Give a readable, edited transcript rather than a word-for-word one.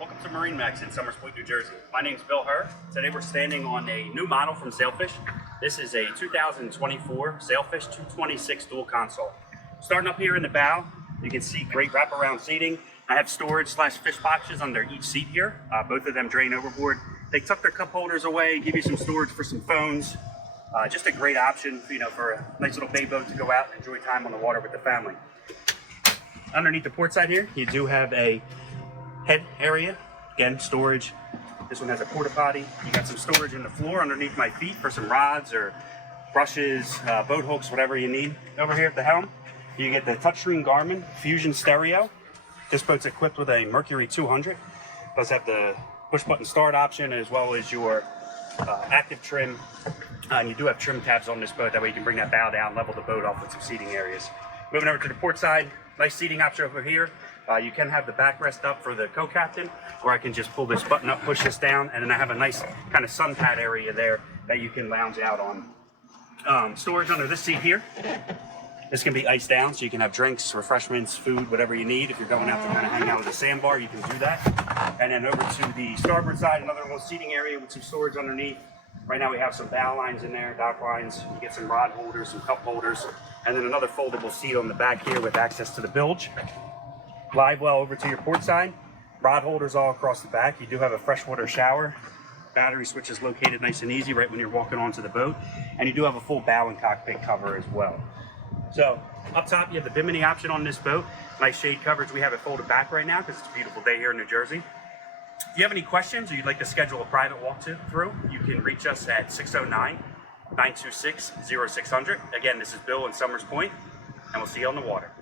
Welcome to MarineMax in Somers Point, New Jersey. My name is Bill Herr. Today we're standing on a new model from Sailfish. This is a 2024 Sailfish 226 dual console. Starting up here in the bow, you can see great wraparound seating. I have storage slash fish boxes under each seat here. Both of them drain overboard. They tuck their cup holders away, give you some storage for some phones. Just a great option, for a nice little bay boat to go out and enjoy time on the water with the family. Underneath the port side here, you do have a head area, again, storage. This one has a porta potty. You got some storage in the floor underneath my feet for some rods or brushes, boat hooks, whatever you need. Over here at the helm, you get the touchscreen Garmin Fusion stereo. This boat's equipped with a Mercury 200. Does have the push button start option as well as your active trim. And you do have trim tabs on this boat. That way you can bring that bow down, level the boat off with some seating areas. Moving over to the port side, nice seating option over here. You can have the backrest up for the co-captain, or I can just pull this button up, push this down, and then I have a nice kind of sun pad area there that you can lounge out on. Storage under this seat here. This can be iced down, so you can have drinks, refreshments, food, whatever you need. If you're going out to kind of hang out with a sandbar, you can do that. And then over to the starboard side, another little seating area with some storage underneath. Right now we have some bow lines in there, dock lines. You get some rod holders, some cup holders, and then another foldable seat on the back here with access to the bilge. Live well over to your port side, rod holders all across the back. You do have a freshwater shower. Battery switch is located nice and easy right when you're walking onto the boat. And you do have a full bow and cockpit cover as well. So up top, you have the bimini option on this boat. Nice shade coverage. We have it folded back right now because it's a beautiful day here in New Jersey. If you have any questions or you'd like to schedule a private walk-through, you can reach us at 609-926-0600. Again, this is Bill in Somers Point, and we'll see you on the water.